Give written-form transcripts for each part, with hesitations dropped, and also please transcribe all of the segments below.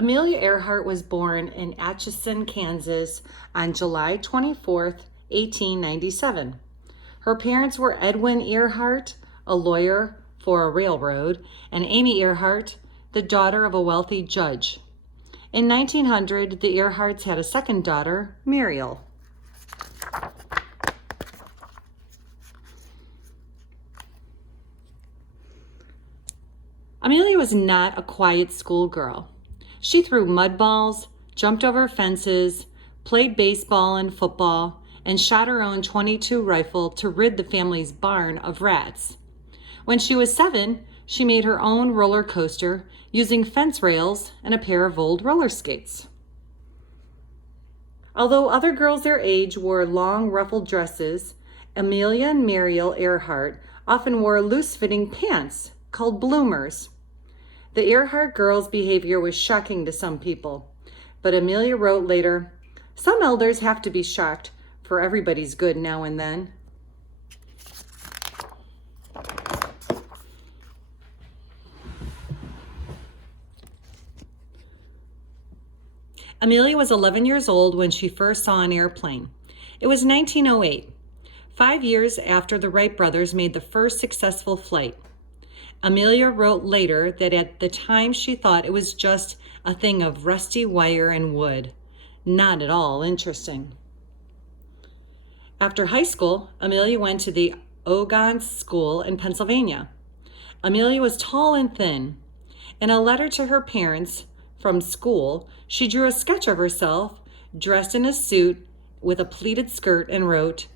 Amelia Earhart was born in Atchison, Kansas on July 24th, 1897. Her parents were Edwin Earhart, a lawyer for a railroad, and Amy Earhart, the daughter of a wealthy judge. In 1900, the Earharts had a second daughter, Muriel. Amelia was not a quiet schoolgirl. She threw mud balls, jumped over fences, played baseball and football, and shot her own .22 rifle to rid the family's barn of rats. When she was 7, she made her own roller coaster using fence rails and a pair of old roller skates. Although other girls their age wore long ruffled dresses, Amelia and Muriel Earhart often wore loose-fitting pants called bloomers. The Earhart girls' behavior was shocking to some people, but Amelia wrote later, "Some elders have to be shocked for everybody's good now and then." Amelia was 11 years old when she first saw an airplane. It was 1908, 5 years after the Wright brothers made the first successful flight. Amelia wrote later that at the time she thought it was just a thing of rusty wire and wood. Not at all interesting. After high school, Amelia went to the Ogon School in Pennsylvania. Amelia was tall and thin. In a letter to her parents from school, she drew a sketch of herself dressed in a suit with a pleated skirt and wrote,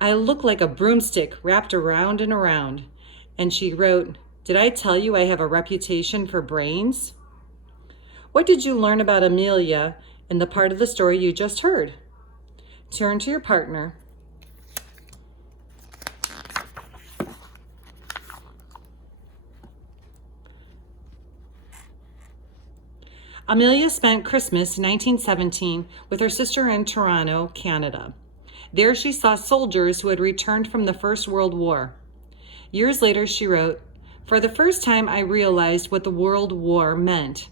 "I look like a broomstick wrapped around and around." And she wrote, "Did I tell you I have a reputation for brains?" What did you learn about Amelia in the part of the story you just heard? Turn to your partner. Amelia spent Christmas 1917 with her sister in Toronto, Canada. There she saw soldiers who had returned from the First World War. Years later, she wrote, "For the first time, I realized what the World War meant.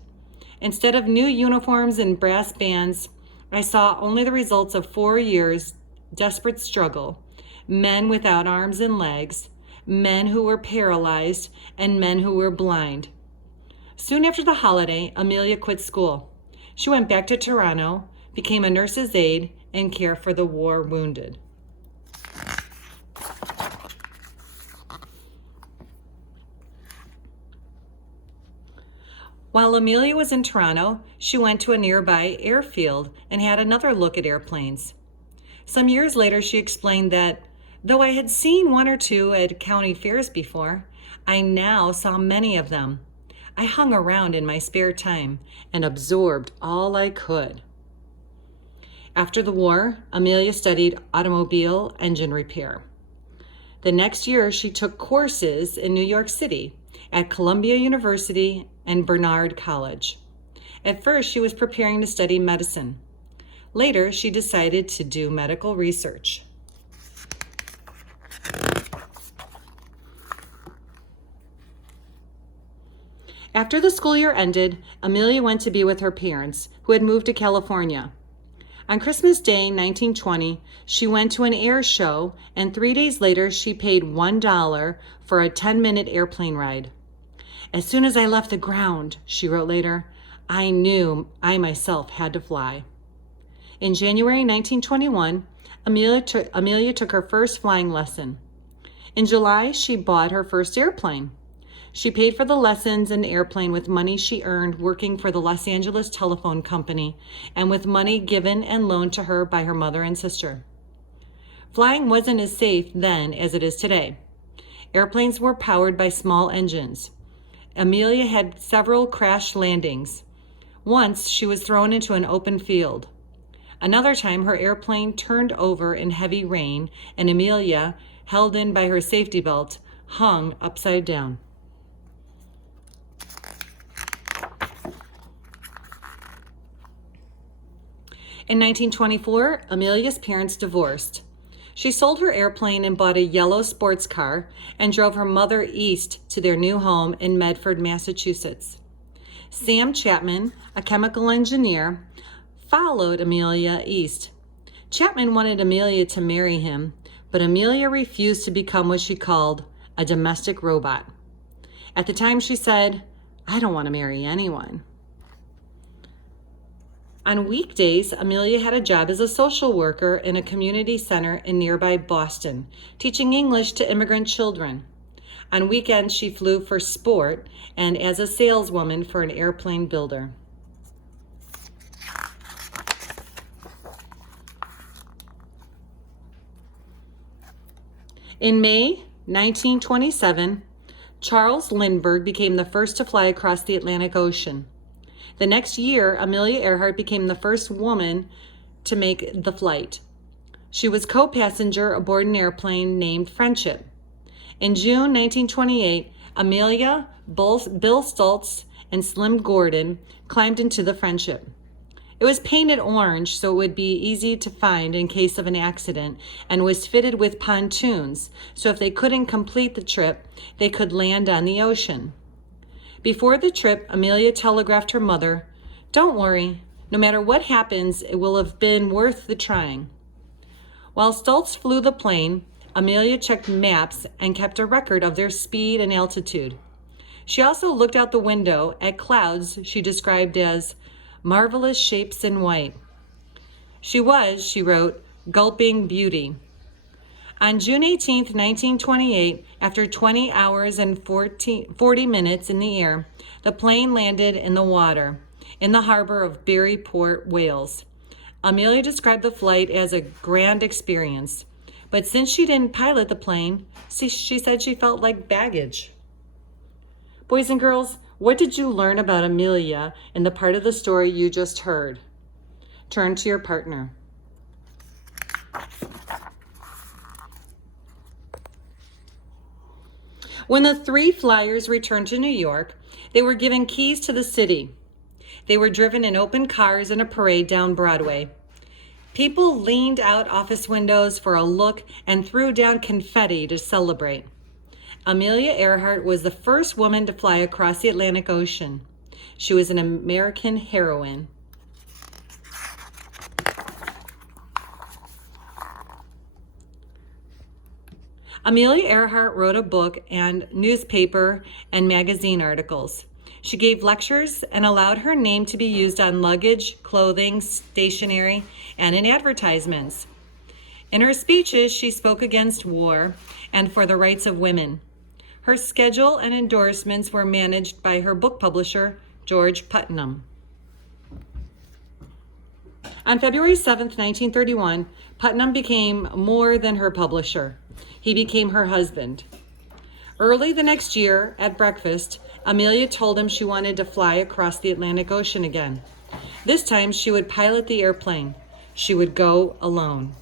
Instead of new uniforms and brass bands, I saw only the results of 4 years' desperate struggle. Men without arms and legs, men who were paralyzed, and men who were blind." Soon after the holiday, Amelia quit school. She went back to Toronto, became a nurse's aide, and cared for the war wounded. While Amelia was in Toronto, she went to a nearby airfield and had another look at airplanes. Some years later, she explained that, though I had seen 1 or 2 at county fairs before, I now saw many of them. I hung around in my spare time and absorbed all I could. After the war, Amelia studied automobile engine repair. The next year, she took courses in New York City at Columbia University and Barnard College. At first, she was preparing to study medicine. Later, she decided to do medical research. After the school year ended, Amelia went to be with her parents, who had moved to California. On Christmas Day, 1920, she went to an air show, and 3 days later, she paid $1 for a 10-minute airplane ride. "As soon as I left the ground," she wrote later, "I knew I myself had to fly." In January 1921, Amelia took her first flying lesson. In July, she bought her first airplane. She paid for the lessons and airplane with money she earned working for the Los Angeles Telephone Company and with money given and loaned to her by her mother and sister. Flying wasn't as safe then as it is today. Airplanes were powered by small engines. Amelia had several crash landings. Once, she was thrown into an open field. Another time, her airplane turned over in heavy rain, and Amelia, held in by her safety belt, hung upside down. In 1924, Amelia's parents divorced. She sold her airplane and bought a yellow sports car and drove her mother east to their new home in Medford, Massachusetts. Sam Chapman, a chemical engineer, followed Amelia east. Chapman wanted Amelia to marry him, but Amelia refused to become what she called a domestic robot. At the time, she said, "I don't want to marry anyone." On weekdays, Amelia had a job as a social worker in a community center in nearby Boston, teaching English to immigrant children. On weekends, she flew for sport and as a saleswoman for an airplane builder. In May 1927, Charles Lindbergh became the first to fly across the Atlantic Ocean. The next year, Amelia Earhart became the first woman to make the flight. She was co-passenger aboard an airplane named Friendship. In June 1928, Amelia, Bill Stultz, and Slim Gordon climbed into the Friendship. It was painted orange so it would be easy to find in case of an accident, and was fitted with pontoons, so if they couldn't complete the trip, they could land on the ocean. Before the trip, Amelia telegraphed her mother, "Don't worry, no matter what happens, it will have been worth the trying." While Stultz flew the plane, Amelia checked maps and kept a record of their speed and altitude. She also looked out the window at clouds she described as marvelous shapes in white. She was, she wrote, gulping beauty. On June 18, 1928, after 20 hours and 40 minutes in the air, the plane landed in the water in the harbor of Berryport, Wales. Amelia described the flight as a grand experience, but since she didn't pilot the plane, she said she felt like baggage. Boys and girls, what did you learn about Amelia in the part of the story you just heard? Turn to your partner. When the three flyers returned to New York, they were given keys to the city. They were driven in open cars in a parade down Broadway. People leaned out office windows for a look and threw down confetti to celebrate. Amelia Earhart was the first woman to fly across the Atlantic Ocean. She was an American heroine. Amelia Earhart wrote a book and newspaper and magazine articles. She gave lectures and allowed her name to be used on luggage, clothing, stationery, and in advertisements. In her speeches, she spoke against war and for the rights of women. Her schedule and endorsements were managed by her book publisher, George Putnam. On February 7, 1931, Putnam became more than her publisher. He became her husband. Early the next year, at breakfast, Amelia told him she wanted to fly across the Atlantic Ocean again. This time, she would pilot the airplane. She would go alone.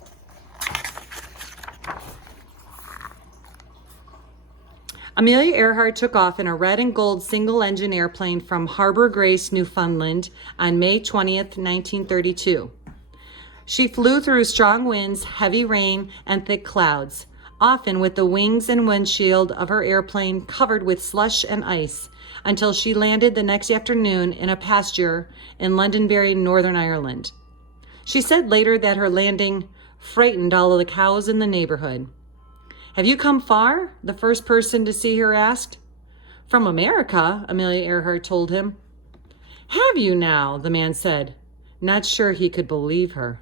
Amelia Earhart took off in a red and gold single-engine airplane from Harbor Grace, Newfoundland on May 20th, 1932. She flew through strong winds, heavy rain, and thick clouds, often with the wings and windshield of her airplane covered with slush and ice, until she landed the next afternoon in a pasture in Londonderry, Northern Ireland. She said later that her landing frightened all of the cows in the neighborhood. "Have you come far?" the first person to see her asked. "From America," Amelia Earhart told him. "Have you now?" the man said, not sure he could believe her.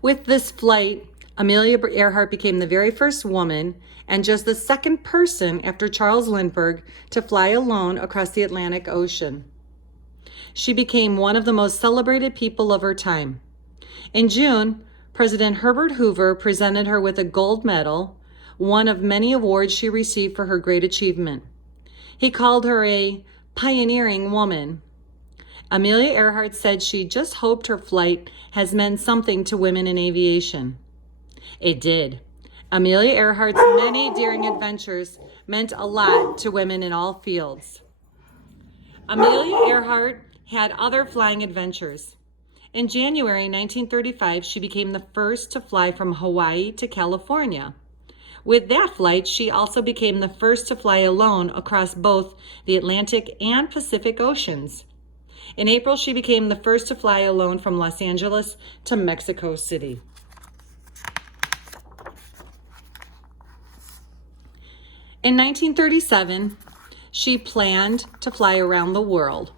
With this flight, Amelia Earhart became the very first woman and just the second person after Charles Lindbergh to fly alone across the Atlantic Ocean. She became one of the most celebrated people of her time. In June, President Herbert Hoover presented her with a gold medal, one of many awards she received for her great achievement. He called her a pioneering woman. Amelia Earhart said she just hoped her flight has meant something to women in aviation. It did. Amelia Earhart's many daring adventures meant a lot to women in all fields. Amelia Earhart had other flying adventures. In January 1935, she became the first to fly from Hawaii to California. With that flight, she also became the first to fly alone across both the Atlantic and Pacific Oceans. In April, she became the first to fly alone from Los Angeles to Mexico City. In 1937, she planned to fly around the world.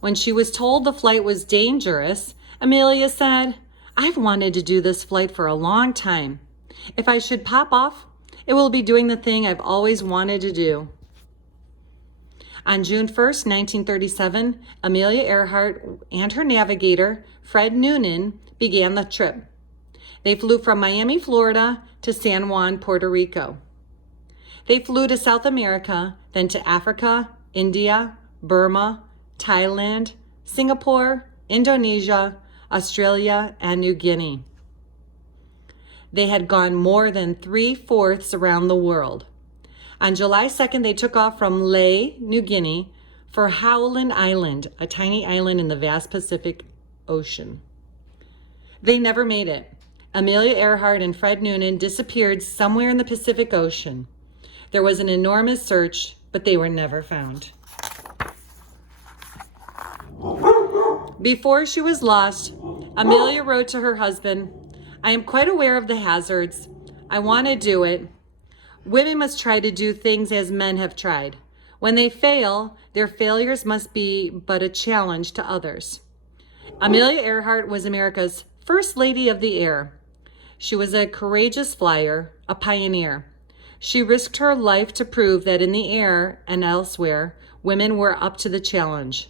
When she was told the flight was dangerous, Amelia said, "I've wanted to do this flight for a long time. If I should pop off, it will be doing the thing I've always wanted to do." On June 1st, 1937, Amelia Earhart and her navigator, Fred Noonan, began the trip. They flew from Miami, Florida to San Juan, Puerto Rico. They flew to South America, then to Africa, India, Burma, Thailand, Singapore, Indonesia, Australia, and New Guinea. They had gone more than 3/4 around the world. On July 2nd, they took off from Lae, New Guinea, for Howland Island, a tiny island in the vast Pacific Ocean. They never made it. Amelia Earhart and Fred Noonan disappeared somewhere in the Pacific Ocean. There was an enormous search, but they were never found. Before she was lost, Amelia wrote to her husband, "I am quite aware of the hazards. I want to do it. Women must try to do things as men have tried. When they fail, their failures must be but a challenge to others." Amelia Earhart was America's first lady of the air. She was a courageous flyer, a pioneer. She risked her life to prove that in the air and elsewhere, women were up to the challenge.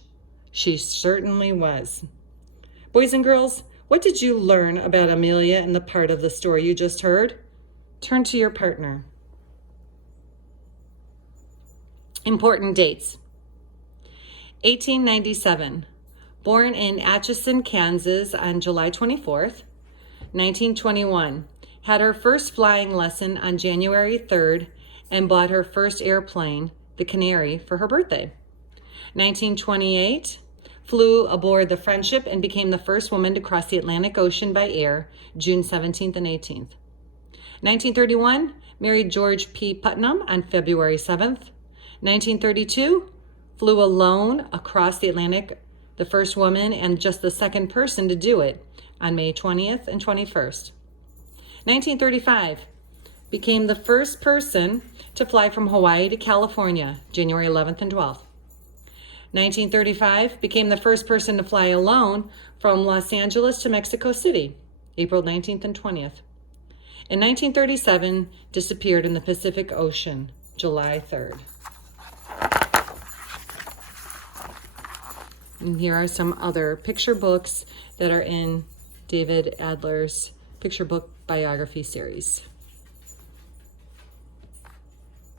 She certainly was. Boys and girls, what did you learn about Amelia in the part of the story you just heard? Turn to your partner. Important dates. 1897, born in Atchison, Kansas on July 24th. 1921, had her first flying lesson on January 3rd and bought her first airplane, the Canary, for her birthday. 1928, flew aboard the Friendship and became the first woman to cross the Atlantic Ocean by air, June 17th and 18th. 1931, married George P. Putnam on February 7th. 1932, flew alone across the Atlantic, the first woman and just the second person to do it, on May 20th and 21st. 1935, became the first person to fly from Hawaii to California, January 11th and 12th. 1935, became the first person to fly alone from Los Angeles to Mexico City, April 19th and 20th. In 1937, disappeared in the Pacific Ocean, July 3rd. And here are some other picture books that are in David Adler's picture book biography series.